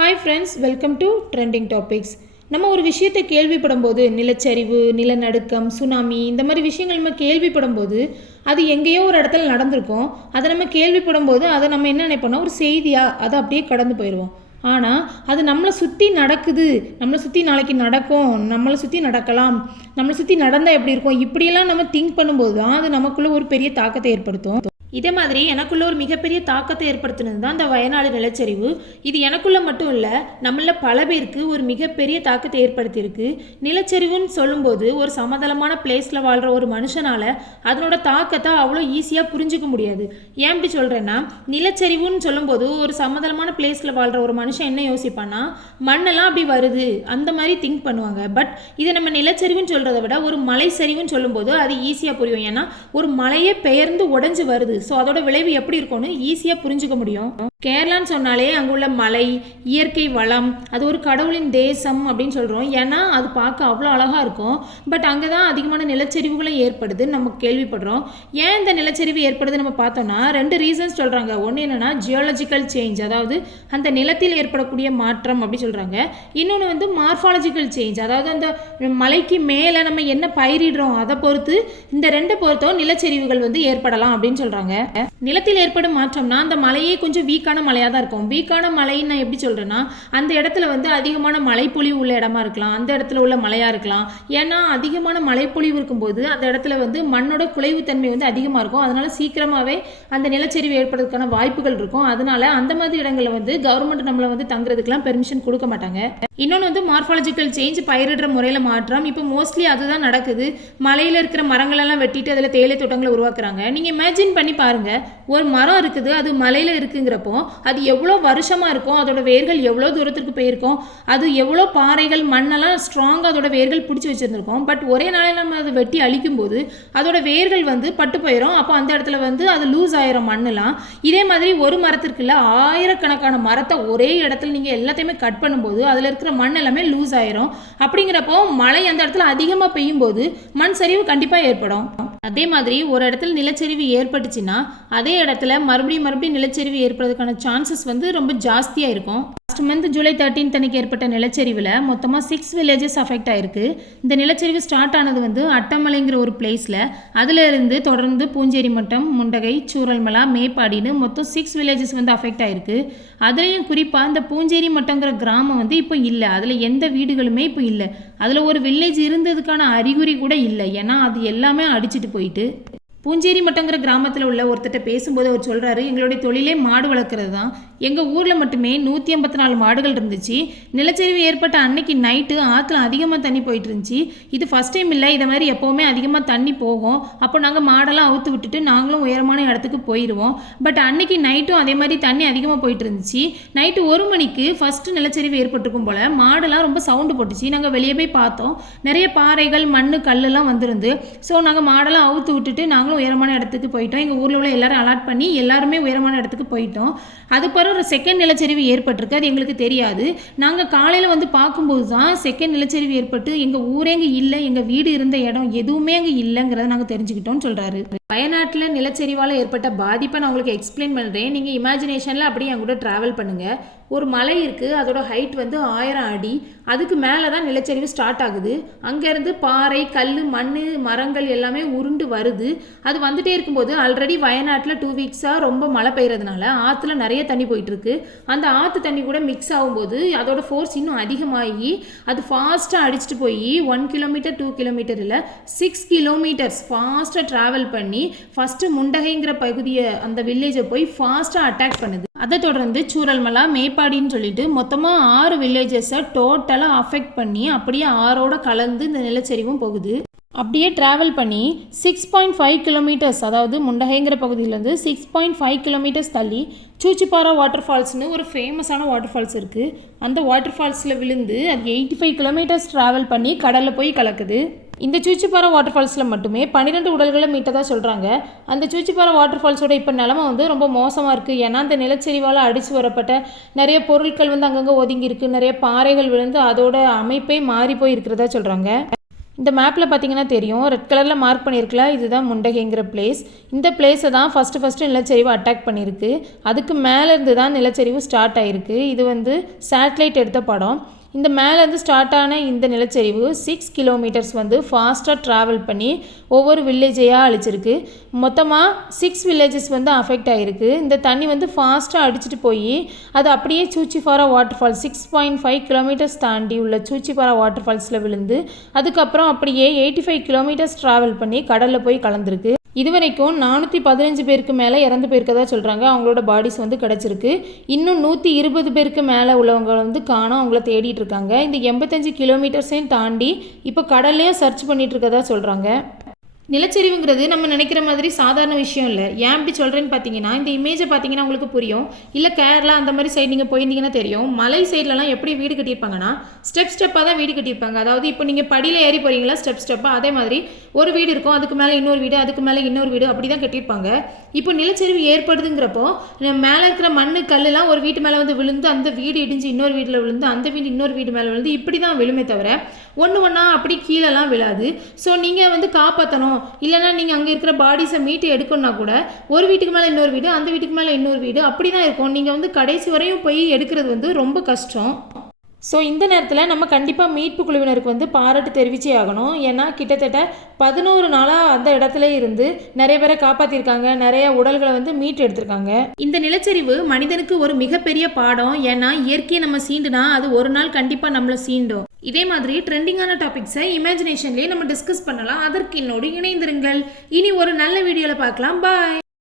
Hi friends welcome to trending topics நம்ம ஒரு விஷயத்தை கேள்விப்படும் போது நிலச்சரிவு நிலநடுக்கம் சுனாமி இந்த மாதிரி விஷயங்கள் நம்ம கேள்விப்படும் போது அது எங்கேயோ ஒரு இடத்துல நடந்திருக்கும். அதை நம்ம கேள்விப்படும் போது அதை நம்ம என்ன நினைப்போம்னா ஒரு செய்தியாக அதை அப்படியே கடந்து போயிடுவோம். ஆனால் அது நம்மளை சுற்றி நடக்குது. நம்மளை சுற்றி நாளைக்கு நடக்கும். நம்மளை சுற்றி நடக்கலாம். நம்மளை சுற்றி நடந்தால் எப்படி இருக்கும்? இப்படியெல்லாம் நம்ம திங்க் பண்ணும்போது தான் அது நமக்குள்ளே ஒரு பெரிய தாக்கத்தை ஏற்படுத்தும். இதே மாதிரி எனக்குள்ள ஒரு மிகப்பெரிய தாக்கத்தை ஏற்படுத்தினது தான் இந்த வயநாடு நிலச்சரிவு. இது எனக்குள்ள மட்டும் இல்லை நம்மள பல பேருக்கு ஒரு மிகப்பெரிய தாக்கத்தை ஏற்படுத்தியிருக்கு. நிலச்சரிவுன்னு சொல்லும்போது ஒரு சமதளமான பிளேஸில் வாழ்கிற ஒரு மனுஷனால் அதனோட தாக்கத்தை அவ்வளோ ஈஸியாக புரிஞ்சுக்க முடியாது. ஏன் இப்படி சொல்கிறேன்னா நிலச்சரிவுன்னு சொல்லும்போது ஒரு சமதளமான பிளேஸில் வாழ்கிற ஒரு மனுஷன் என்ன யோசிப்பான்னா மண்ணெல்லாம் அப்படி வருது. அந்த மாதிரி திங்க் பண்ணுவாங்க. பட் இதை நம்ம நிலச்சரிவுன்னு சொல்கிறத விட ஒரு மலை சரிவுன்னு சொல்லும்போது அது ஈஸியாக புரியும். ஏன்னா ஒரு மலையே பெயர்ந்து உடஞ்சி வருது. ஸோ அதோட விளைவு எப்படி இருக்கும்னு ஈஸியாக புரிஞ்சுக்க முடியும். கேரளான்னு சொன்னாலே அங்கே உள்ள மலை இயற்கை வளம் அது ஒரு கடவுளின் தேசம் அப்படின்னு சொல்கிறோம் ஏன்னா அது பார்க்க அவ்வளோ அழகாக இருக்கும். பட் அங்கே தான் அதிகமான நிலச்சரிவுகளும் ஏற்படுது நம்ம கேள்விப்படுறோம். ஏன் இந்த நிலச்சரிவு ஏற்படுது நம்ம பார்த்தோம்னா ரெண்டு ரீசன்ஸ் சொல்கிறாங்க ஒன்று என்னென்னா ஜியாலஜிக்கல் சேஞ்ச் அதாவது அந்த நிலத்தில் ஏற்படக்கூடிய மாற்றம் அப்படி சொல்கிறாங்க இன்னொன்று வந்து மார்ஃபாலஜிக்கல் சேஞ்ச் அதாவது அந்த மலைக்கு மேலே நம்ம என்ன பயிரிடுறோம் அதை பொறுத்து இந்த ரெண்டு பொறுத்தும் நிலச்சரிவுகள் வந்து ஏற்படலாம் அப்படின்னு சொல்கிறாங்க நிலத்தில் ஏற்படும் மாற்றம்னா அந்த மலையே கொஞ்சம் வீக்கான மலையாக தான் இருக்கும். வீக்கான மலைன்னு நான் எப்படி சொல்கிறேன்னா அந்த இடத்துல வந்து அதிகமான மழைப்பொழிவு உள்ள இடமா இருக்கலாம் அந்த இடத்துல உள்ள மலையாக இருக்கலாம். ஏன்னா அதிகமான மழைப்பொழிவு இருக்கும்போது அந்த இடத்துல வந்து மண்ணோட குலைவுத்தன்மை வந்து அதிகமாக இருக்கும். அதனால சீக்கிரமாகவே அந்த நிலச்சரிவு ஏற்படுறதுக்கான வாய்ப்புகள் இருக்கும். அதனால அந்த மாதிரி இடங்களில் வந்து கவர்மெண்ட் நம்மளை வந்து தங்குறதுக்கெல்லாம் பெர்மிஷன் கொடுக்க மாட்டாங்க. இன்னொன்று வந்து மார்ஃபாலஜிக்கல் சேஞ்ச் பயிரிடுற முறையில் மாற்றம். இப்போ மோஸ்ட்லி அதுதான் நடக்குது. மலையில் இருக்கிற மரங்களெல்லாம் வெட்டிட்டு அதில் தேயிலை தோட்டங்களை உருவாக்குறாங்க. நீங்கள் இமேஜின் பண்ணி பாருங்கள் ஒரு மரம் இருக்குது அது மலையில் இருக்குங்கிறப்போ அது எவ்வளோ வருஷமாக இருக்கும் அதோட வேர்கள் எவ்வளோ தூரத்திற்கு போயிருக்கும் அது எவ்வளோ பாறைகள் மண்ணெல்லாம் ஸ்ட்ராங்காக அதோட வேர்கள் பிடிச்சி வச்சுருந்துருக்கோம். பட் ஒரே நாளில் நம்ம அதை வெட்டி அழிக்கும் போது அதோட வேர்கள் வந்து பட்டு போயிடும் அப்போ அந்த இடத்துல வந்து அது லூஸ் ஆயிரும் மண்ணெல்லாம். இதே மாதிரி ஒரு மரத்திற்குள்ள ஆயிரக்கணக்கான மரத்தை ஒரே இடத்துல நீங்கள் எல்லாத்தையுமே கட் பண்ணும்போது அதில் இருக்கிற மண் எல்லாமே லூஸ் ஆயிரும். அப்படிங்கிறப்போ மழை அந்த இடத்துல அதிகமாக பெய்யும் போது மண் சரிவு கண்டிப்பாக ஏற்படும். அதே மாதிரி ஒரு இடத்துல நிலச்சரிவு ஏற்பட்டுச்சுன்னா அதே இடத்துல மறுபடியும் மறுபடியும் நிலச்சரிவு ஏற்படுறதுக்கான சான்சஸ் வந்து ரொம்ப ஜாஸ்தியாக இருக்கும். லாஸ்ட் மந்த் ஜூலை தேர்ட்டீன் அன்னைக்கு ஏற்பட்ட நிலச்சரிவில் மொத்தமாக சிக்ஸ் வில்லேஜஸ் அஃபெக்ட் ஆயிருக்கு. இந்த நிலச்சரிவு ஸ்டார்ட் ஆனது வந்து அட்டமலைங்கிற ஒரு பிளேஸில் அதிலிருந்து தொடர்ந்து பூஞ்சேரி மட்டம் முண்டகை சூரல்மலா மேப்பாடின்னு மொத்தம் சிக்ஸ் வில்லேஜஸ் வந்து அஃபெக்ட் ஆயிருக்கு. அதுலேயும் குறிப்பாக இந்த பூஞ்சேரி மட்டங்கிற கிராமம் வந்து இப்போ இல்லை. அதில் எந்த வீடுகளுமே இப்போ இல்லை. அதில் ஒரு வில்லேஜ் இருந்ததுக்கான அறிகுறி கூட இல்லை. ஏன்னா அது எல்லாமே அடிச்சிட்டு போயிட்டு. பூஞ்சேரி மட்டங்கிற கிராமத்தில் உள்ள ஒருத்தட்ட பேசும்போது அவர் சொல்கிறாரு எங்களுடைய தொழிலே மாடு வளர்க்குறது தான் எங்கள் ஊரில் மட்டுமே நூற்றி ஐம்பத்தி நாலு மாடுகள் இருந்துச்சு. நிலச்சரிவு ஏற்பட்ட அன்னைக்கு நைட்டு ஆற்றுல அதிகமாக தண்ணி போயிட்டு இருந்துச்சு. இது ஃபஸ்ட் டைம் இல்லை இதை மாதிரி எப்போவுமே அதிகமாக தண்ணி போகும். அப்போ நாங்கள் மாடெல்லாம் அவுத்து விட்டுட்டு நாங்களும் உயரமான இடத்துக்கு போயிடுவோம் பட் அன்னைக்கு நைட்டும் அதே மாதிரி தண்ணி அதிகமாக போயிட்டு இருந்துச்சு. நைட்டு ஒரு மணிக்கு ஃபஸ்ட்டு நிலச்சரிவு ஏற்பட்டிருக்கும் போல் மாடெல்லாம் ரொம்ப சவுண்டு போட்டுச்சு. நாங்கள் வெளியே போய் பார்த்தோம். நிறைய பாறைகள் மண் கல்லெல்லாம் வந்திருந்து. ஸோ நாங்கள் மாடெல்லாம் அவுத்து விட்டுட்டு நாங்கள் நாங்களும் உயரமான இடத்துக்கு போயிட்டோம். எங்கள் ஊரில் உள்ள எல்லாரும் அலாட் பண்ணி எல்லாருமே உயரமான இடத்துக்கு போயிட்டோம். அது பிறகு ஒரு செகண்ட் நிலச்சரிவு ஏற்பட்டிருக்கு. அது எங்களுக்கு தெரியாது. நாங்கள் காலையில் வந்து பார்க்கும்போது தான் செகண்ட் நிலச்சரிவு ஏற்பட்டு எங்கள் ஊரே அங்கே இல்லை எங்கள் வீடு இருந்த இடம் எதுவுமே அங்கே இல்லைங்கிறத நாங்கள் தெரிஞ்சுக்கிட்டோம்னு சொல்கிறாரு வயநாட்டில் நிலச்சரிவால் ஏற்பட்ட பாதிப்பை நான் உங்களுக்கு எக்ஸ்பிளைன் பண்ணுறேன் நீங்கள் இமேஜினேஷனில் அப்படியே என் கூட ட்ராவல் பண்ணுங்கள் ஒரு மலை இருக்குது அதோட ஹைட் வந்து ஆயிரம் அடி. அதுக்கு மேலே தான் நிலச்சரிவு ஸ்டார்ட் ஆகுது. அங்கேருந்து பாறை கல் மண் மரங்கள் எல்லாமே உருண்டு வருது. அது வந்துட்டே இருக்கும்போது ஆல்ரெடி வயநாட்டில் டூ வீக்ஸாக ரொம்ப மழை பெய்கிறதுனால ஆற்றுல நிறைய தண்ணி போயிட்டுருக்கு. அந்த ஆற்று தண்ணி கூட மிக்ஸ் ஆகும்போது அதோட ஃபோர்ஸ் இன்னும் அதிகமாகி அது ஃபாஸ்ட்டாக அடிச்சுட்டு போய் ஒன் கிலோமீட்டர் டூ கிலோமீட்டர் இல்லை சிக்ஸ் கிலோமீட்டர்ஸ் ஃபாஸ்ட்டாக ட்ராவல் பண்ணி ஃபஸ்ட்டு முண்டகைங்கிற பகுதியை அந்த வில்லேஜை போய் ஃபாஸ்ட்டாக அட்டாக் பண்ணுது. அதை தொடர்ந்து சூரல்மலா மேப்பாடின்னு சொல்லிட்டு மொத்தமாக ஆறு வில்லேஜஸை டோட்டலாக அஃபெக்ட் பண்ணி அப்படியே ஆறோட கலந்து இந்த நிலச்சரிவும் போகுது. அப்படியே ட்ராவல் பண்ணி சிக்ஸ் பாயிண்ட் ஃபைவ் கிலோமீட்டர்ஸ் அதாவது முண்டகைங்கிற பகுதியிலேருந்து சிக்ஸ் பாயிண்ட் ஃபைவ் கிலோமீட்டர்ஸ் தள்ளி சூச்சிப்பாரா வாட்டர் ஃபால்ஸ்னு ஒரு ஃபேமஸான வாட்டர் ஃபால்ஸ் இருக்குது அந்த வாட்டர் ஃபால்ஸில் விழுந்து அது எயிட்டி ஃபைவ் கிலோமீட்டர்ஸ் ட்ராவல் பண்ணி கடலில் போய் கலக்குது. இந்த சூச்சிப்பாறை வாட்டர் ஃபால்ஸில் மட்டுமே பன்னிரெண்டு உடல்களை மீட்டதாக சொல்கிறாங்க அந்த சூச்சிப்பாறை வாட்டர் ஃபால்ஸோட இப்போ நிலமை வந்து ரொம்ப மோசமாக இருக்குது ஏன்னா அந்த நிலச்சரிவால் அடித்து வரப்பட்ட நிறைய பொருட்கள் வந்து அங்கங்கே ஒதுங்கி இருக்குது நிறைய பாறைகள் விழுந்து அதோட அமைப்பே மாறி போய் இருக்கிறதா சொல்கிறாங்க இந்த மேப்பில் பார்த்தீங்கன்னா தெரியும். ரெட் கலரில் மார்க் பண்ணியிருக்கல இதுதான் முண்டகைங்கிற பிளேஸ் இந்த பிளேஸை தான் ஃபஸ்ட்டு ஃபஸ்ட்டு நிலச்சரிவு அட்டாக் பண்ணியிருக்கு அதுக்கு மேலேருந்து தான் நிலச்சரிவு ஸ்டார்ட் ஆகிருக்கு இது வந்து சேட்டலைட் எடுத்த படம். இந்த மேலேருந்து ஸ்டார்ட் ஆன இந்த நிலச்சரிவு சிக்ஸ் கிலோமீட்டர்ஸ் வந்து ஃபாஸ்ட்டாக ட்ராவல் பண்ணி ஒவ்வொரு வில்லேஜையாக அழிச்சிருக்கு. மொத்தமாக சிக்ஸ் வில்லேஜஸ் வந்து அஃபெக்ட் ஆகிருக்கு இந்த தண்ணி வந்து ஃபாஸ்ட்டாக அடிச்சிட்டு போய் அது அப்படியே Soochipara waterfalls six point five kilometres தாண்டி உள்ள சூச்சிஃபாரா வாட்டர் ஃபால்ஸில் விழுந்து அதுக்கப்புறம் அப்படியே எயிட்டி ஃபைவ் கிலோமீட்டர்ஸ் ட்ராவல் பண்ணி கடலில் போய் கலந்துருக்கு. இதுவரைக்கும் நானூற்றி பதினஞ்சு பேருக்கு மேலே இறந்து போயிருக்கதா சொல்கிறாங்க அவங்களோட பாடிஸ் வந்து கிடச்சிருக்கு. இன்னும் நூற்றி இருபது பேருக்கு மேலே உள்ளவங்க வந்து காணோம் அவங்கள தேடிட்டு இருக்காங்க. இந்த எண்பத்தஞ்சு கிலோமீட்டர்ஸையும் தாண்டி இப்போ கடல்லையும் சர்ச் பண்ணிட்டு இருக்கதா சொல்கிறாங்க நிலச்சரிவுங்கிறது நம்ம நினைக்கிற மாதிரி சாதாரண விஷயம் இல்லை. ஏன் அப்படி சொல்கிறேன்னு பார்த்தீங்கன்னா இந்த இமேஜை பார்த்தீங்கன்னா உங்களுக்கு புரியும். இல்லை கேரளா அந்த மாதிரி சைடு நீங்கள் போயிருந்தீங்கன்னா தெரியும். மலை சைட்லலாம் எப்படி வீடு கட்டியிருப்பாங்கன்னா ஸ்டெப் ஸ்டெப்பாக தான் வீடு கட்டியிருப்பாங்க. அதாவது இப்போ நீங்கள் படியில் ஏறி போகிறீங்களா ஸ்டெப் ஸ்டெப்பாக அதே மாதிரி ஒரு வீடு இருக்கும் அதுக்கு மேலே இன்னொரு வீடு அதுக்கு மேலே இன்னொரு வீடு அப்படி தான் கட்டியிருப்பாங்க. இப்போ நிலச்சரிவு ஏற்படுதுங்கிறப்போ மேலே இருக்கிற மண் கல்லுலாம் ஒரு வீட்டு மேலே வந்து விழுந்து அந்த வீடு இடிஞ்சு இன்னொரு வீட்டில் விழுந்து அந்த வீடு இன்னொரு வீடு மேலே விழுந்து இப்படி தான் விழுமே தவிர ஒன்று ஒன்றா அப்படி கீழெல்லாம் விழாது. ஸோ நீங்கள் வந்து காப்பாற்றணும் இல்லைன்னா நீங்கள் அங்கே இருக்கிற பாடிஸை மீட்டு எடுக்கணும்னா கூட ஒரு வீட்டுக்கு மேலே இன்னொரு வீடு அந்த வீட்டுக்கு மேலே இன்னொரு வீடு அப்படி தான் இருக்கும். நீங்கள் வந்து கடைசி வரையும் போய் எடுக்கிறது வந்து ரொம்ப கஷ்டம். ஸோ இந்த நேரத்தில் நம்ம கண்டிப்பாக மீட்பு குழுவினருக்கு வந்து பாராட்டு தெரிவிச்சே ஆகணும். ஏன்னா கிட்டத்தட்ட பதினோரு நாளாக அந்த இடத்துல இருந்து நிறைய பேரை காப்பாற்றிருக்காங்க நிறைய உடல்களை வந்து மீட்டு எடுத்திருக்காங்க. இந்த நிலச்சரிவு மனிதனுக்கு ஒரு மிகப்பெரிய பாடம். ஏன்னா இயற்கையை நம்ம சீண்டுனா அது ஒரு நாள் கண்டிப்பாக நம்மளை சீண்டும். இதே மாதிரி ட்ரெண்டிங்கான டாபிக்ஸை இமேஜினேஷன்லேயே நம்ம டிஸ்கஸ் பண்ணலாம். அதற்கு என்னோடு இணைந்திருங்கள். இனி ஒரு நல்ல வீடியோவில் பார்க்கலாம். பாய்